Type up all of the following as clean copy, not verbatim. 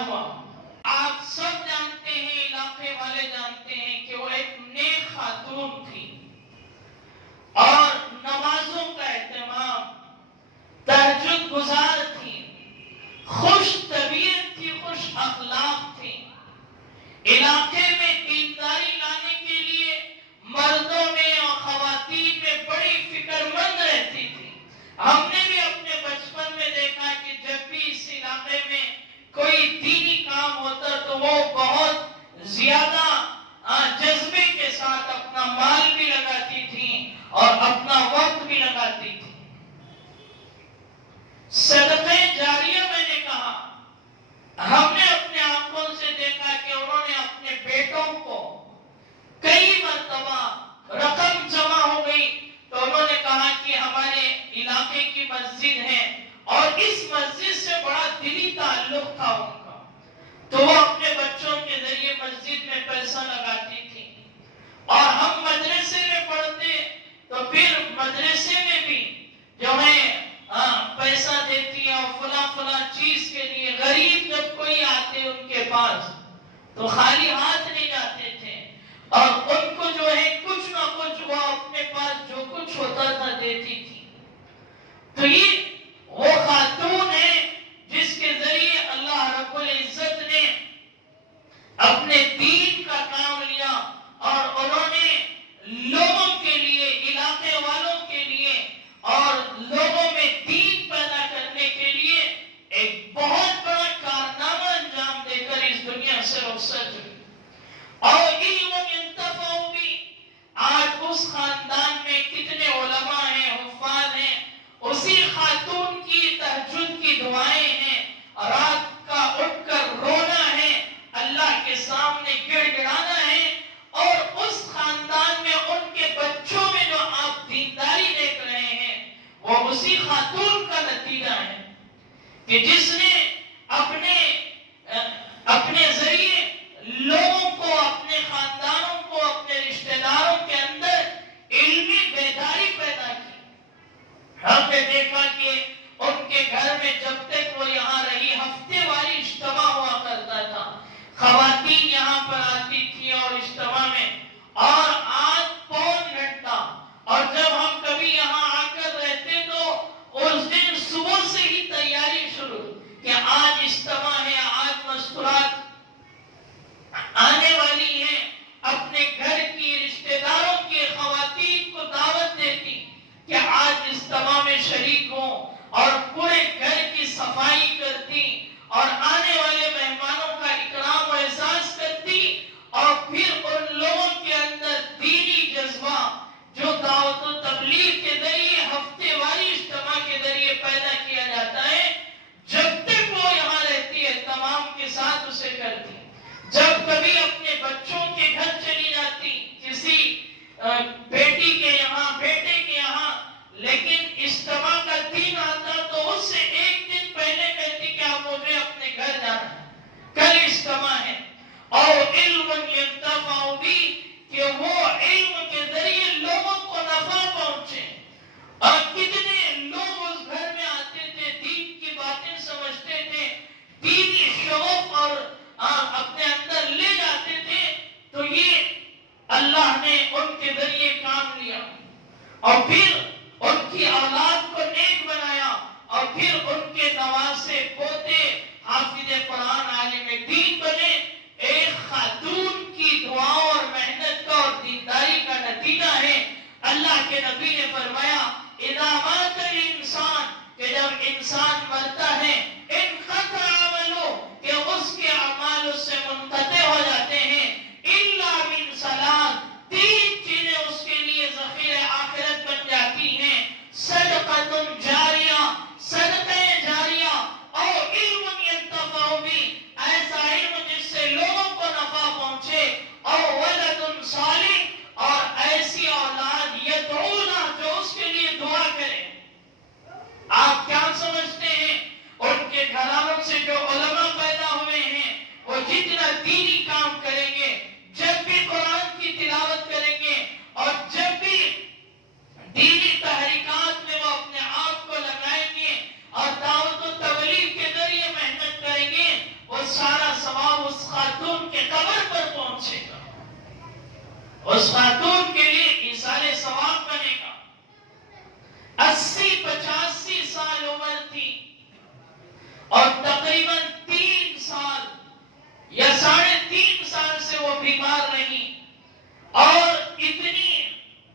ہوا۔ آپ سب جانتے ہیں، علاقے والے جانتے ہیں کہ وہ ایک نیک خاتون تھی اور نمازوں کا اہتمام، تہجد گزار تھی، خوش طبیعت تھی، خوش اخلاق تھی۔ علاقے میں دینداری لانے کے لیے مردوں میں اور خواتین میں بڑی فکر مند رہتی تھی۔ ہم نے بھی اپنے بچپن میں دیکھا کہ جب بھی اس علاقے میں کوئی دینی کام ہوتا تو وہ بہت زیادہ جذبے کے ساتھ اپنا مال بھی لگاتی تھی اور اپنا وقت بھی لگاتی تھی۔ صدقہ جاریہ میں نے کہا، ہم نے اپنے آنکھوں سے دیکھا کہ انہوں نے اپنے بیٹوں کو کئی مرتبہ رقم جمع ہو گئی تو انہوں نے کہا کہ ہمارے علاقے کی مسجد ہے اور اس مسجد سے بڑا دلی تعلق تھا ان کا، تو وہ اپنے بچوں کے ذریعے مسجد میں پیسہ لگاتی تھی۔ اور ہم مدرسے میں پڑھتے تو پھر مدرسے میں بھی جو ہے پیسہ دیتی اور فلاں چیز کے لیے، غریب جب کوئی آتے ان کے پاس تو خالی ہاتھ نہیں جاتے تھے اور ان کو جو ہے کچھ نہ کچھ وہ اپنے پاس جو کچھ ہوتا تھا دیتی تھی۔ تو یہ وہ خاتون ہے جس کے ذریعے اللہ رب العزت نے اپنے دین کا کام لیا اور انہوں نے لوگوں کے لیے، علاقے والوں کے لیے اور لوگوں میں دین پیدا کرنے کے لیے ایک بہت بڑا کارنامہ انجام دے کر اس دنیا سے رخصت ہوئی۔ اور علم انتفعوا بھی، آج اس خاندان میں کتنے علماء ہیں، حفاظ ہیں، اسی خاتون کی تہجد کی دعائیں ہیں، رات کا اٹھ کر رونا ہے، اللہ کے سامنے گڑ گڑانا ہے، اور اس خاندان میں ان کے بچوں میں جو آپ دینداری دیکھ رہے ہیں وہ اسی خاتون کا نتیجہ ہے کہ جس نے اپنے ذریعے لوگوں کو، اپنے خاندانوں کو، اپنے رشتہ داروں کے اندر علمی بیداری پیدا کی۔ ہم نے دیکھا کہ ان کے گھر میں جب تک وہ یہاں رہی ہفتے واری اجتماع ہوا کرتا تھا، خواتین یہاں پر آتی تھی اور اجتماع میں، اور آج پون گھنٹہ، اور جب ہم کبھی یہاں آ کر رہتے تو اس دن صبح سے ہی تیاری شروع کہ آج اجتماع ہے، آج مذکورات آنے والی ہیں، اپنے گھر کی، رشتہ داروں کی خواتین کو دعوت دیتی کہ آج اجتماع میں شریک ہوں، اور پورے گھر کی صفائی کرتی اور آنے والے مہمانوں کا اکرام و اعزاز کرتی، اور پھر ان لوگوں کے اندر دینی جذبہ جو دعوت و تبلیغ کے ذریعے ہفتے واری اجتماع کے ذریعے پیدا کیا جاتا ہے، جب تک وہ یہاں رہتی ہے تمام کے ساتھ اسے کرتی۔ جب کبھی اپنے بچوں کے گھر چلی جاتی، کسی بیٹی کے یہاں، بیٹے کے یہاں، لیکن اجتماع کا دن آتا تو اس سے ایک دن پہلے کہتی کہ اب مجھے اپنے گھر جانا ہے، کل اجتماع ہے۔ اور علم ينتفع بھی کہ وہ علم کے ذریعے لوگوں کو نفع پہنچے، اور کتنے لوگ اس گھر میں آتے تھے، دین کی باتیں سمجھتے تھے، دینی شوق اور اپنے اندر لے جاتے تھے، اس خاتون کے لیے ایصال ثواب بنے گا. 80-85 سال عمر تھی اور تقریباً 3 سال یا 3.5 سال سے وہ بیمار رہی اور اتنی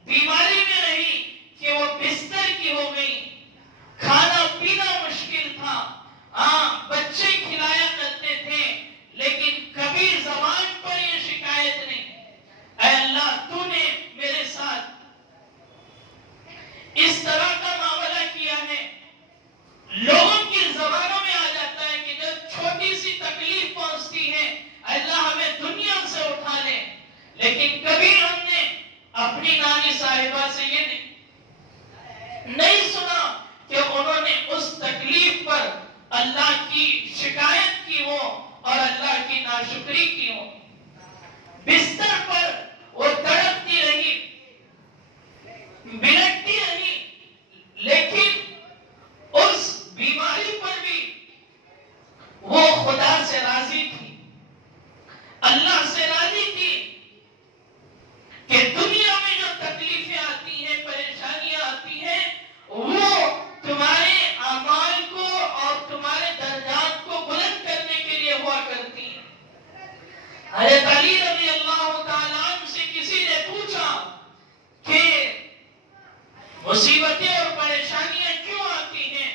بیماری میں رہی کہ وہ بستر کی ہو گئی. کھانا پینا مشکل تھا. بچے کھلایا کرتے تھے لیکن کبھی زبان پر یہ شکایت نہیں. اے اللہ تو نے میرے ساتھ اس طرح کا معاملہ کیا ہے. لوگوں کی زبانوں میں آ جاتا ہے کہ جب چھوٹی سی تکلیف پہنچتی ہے اللہ ہمیں دنیا سے اٹھا لے، لیکن کبھی ہم نے اپنی نانی صاحبہ سے یہ نہیں سنا کہ انہوں نے اس تکلیف پر اللہ کی شکایت کی ہو اور اللہ کی ناشکری کی ہو. بستر پر وہ تڑپتی رہی، بلکتی رہی، لیکن اس بیماری پر بھی وہ خدا سے راضی تھی، اللہ سے راضی تھی کہ دنیا میں جو تکلیفیں آتی ہیں، پریشانیاں آتی ہیں، وہ تمہارے اعمال کو اور تمہارے درجات کو بلند کرنے کے لیے ہوا کرتی ہیں. حضرت علی رضی اللہ تعالیٰ عنہ سے کسی نے پوچھا کہ مصیبتیں اور پریشانیاں کیوں آتی ہیں؟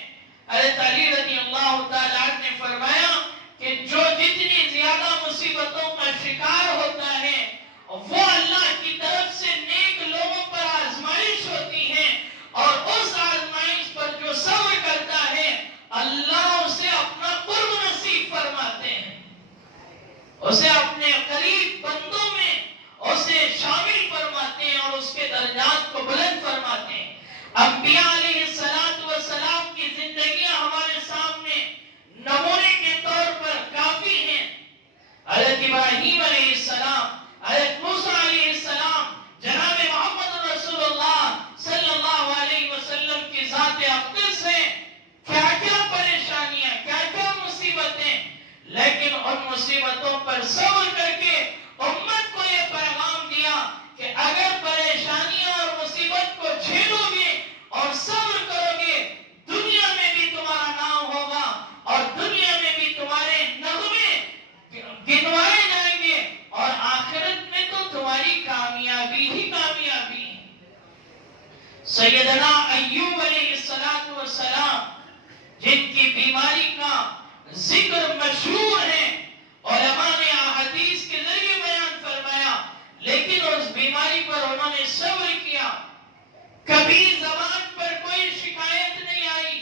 حضرت علی رضی اللہ تعالیٰ عنہ نے فرمایا کہ جو جتنی زیادہ مصیبتوں کا شکار ہوتا ہے وہ اللہ کی طرف سے نیک لوگوں پر آزمائش ہوتی ہے، اور اس آزمائش پر جو صبر کرتا ہے اللہ اسے اپنا قرب نصیب فرماتے ہیں، اسے اپنے قریب بندوں میں اسے شامل فرماتے ہیں اور اس کے درجات کو بلند فرماتے ہیں. انبیاء علیہ السلام کی زندگیاں ہمارے سامنے نمونے کے طور پر کافی ہیں. حضرت ابراہیم علیہ السلام، حضرت موسیٰ علیہ السلام، جناب محمد رسول اللہ صلی اللہ علیہ وسلم کی ذات اقدس ہے. کیا کیا پریشانیاں، کیا کیا مصیبتیں، لیکن ان مصیبتوں پر صبر کر کے امت کو یہ پیغام دیا کہ اگر پریشانیاں اور مصیبت کو جھیلو گے اور صبر کرو گے، دنیا میں بھی تمہارا نام ہوگا اور دنیا میں بھی تمہارے نغمے گنوائے جائیں گے اور آخرت میں تو تمہاری کامیابی ہی کامیابی ہے. سیدنا ایوب علیہ السلام جن کی بیماری کا ذکر مشہور ہے، علماء نے احادیث کے ذریعے بیان فرمایا، لیکن اس بیماری پر انہوں نے صبر کیا. کبھی زبان پر کوئی شکایت نہیں آئی.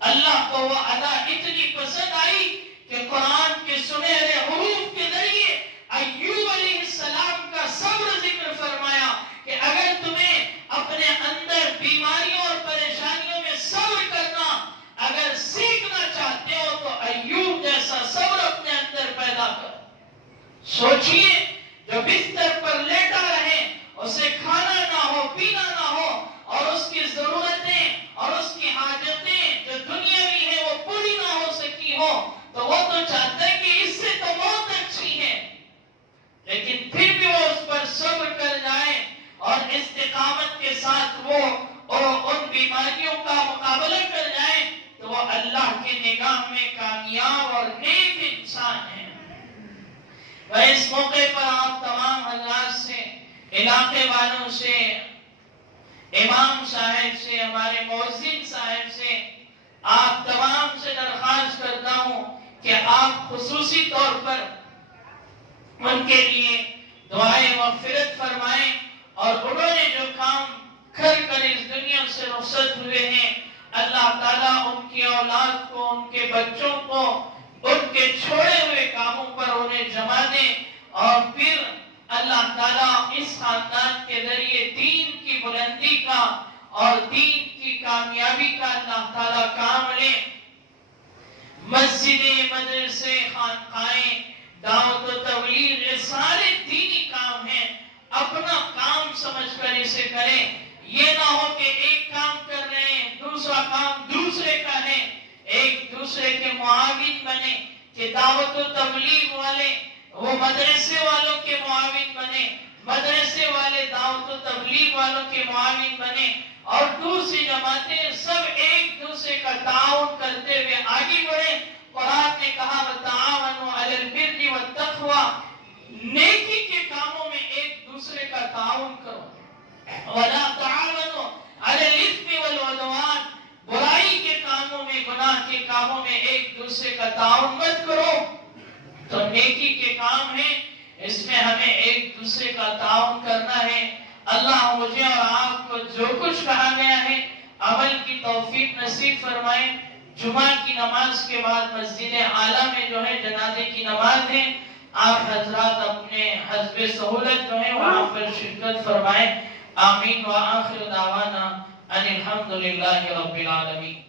اللہ کو وہ ادا اتنی پسند آئی کہ قرآن کے سنہرے حروف کے ذریعے ایوب علیہ السلام کا صبر ذکر فرمایا کہ اگر تمہیں اپنے اندر بیماریوں اور پریشانیوں میں صبر کرنا اگر سیکھنا چاہتے ہو تو ایوب جیسا صبر اپنے اندر پیدا کرو. سوچئے جو بستر پر لیٹا رہے، اسے کھانا نہ ہو، پینا نہ ہو، اور اس کی ضرورتیں اور اس کی حاجتیں جو دنیاوی ہیں وہ پوری نہ ہو سکی ہو، تو وہ تو چاہتا ہے کہ اس سے تو بہت اچھی ہے، لیکن پھر بھی وہ اس پر صبر کر جائے اور استقامت کے ساتھ وہ ان بیماریوں کا مقابلہ کر جائے تو وہ اللہ کی نگاہ میں کامیاب اور نیک انسان ہے. میں اس موقع پر آپ تمام حضرات سے، علاقے والوں سے، امام صاحب سے، ہمارے مؤذن صاحب سے، آپ تمام سے درخواست کرتا ہوں کہ آپ خصوصی طور پر ان کے لیے دعائیں مغفرت فرمائیں، اور انہوں نے جو کام کر اس دنیا سے رخصت ہوئے ہیں، اللہ تعالیٰ ان کی اولاد کو، ان کے بچوں کو ان کے چھوڑے ہوئے کاموں پر انہیں جمع دیں، اور پھر اللہ تعالیٰ اس خاندان کے ذریعے دین کی بلندی کا اور دین کی کامیابی کا اللہ تعالیٰ کام لے. مسجدیں، مدرسے، خانقاہیں، دعوت و تبلیغ، یہ سارے دینی کام ہیں. اپنا کام سمجھ کر اسے کریں. یہ نہ ہو کہ ایک کام کر رہے ہیں، دوسرا کام دوسرے کا ہے، ایک دوسرے کے معاون بنے کہ دعوت و تبلیغ والے وہ مدرسے والوں کے معاون بنے، مدرسے والے میں ایک دوسرے کا تعاون مت کرو، تو نیکی کے کام ہیں، اس میں ہمیں ایک دوسرے کا تعاون کرنا ہے۔ اللہ مجھے اور آپ کو جو کچھ کہا گیا ہے عمل کی توفیق نصیب فرمائے۔ جمعہ کی نماز کے بعد مسجد اعلیٰ میں جو ہے جنازے کی نماز ہے، آپ حضرات اپنے حسب سہولت جو ہے وہاں پر شرکت فرمائیں۔ آمین وآخر دعوانا ان الحمدللہ رب العالمین۔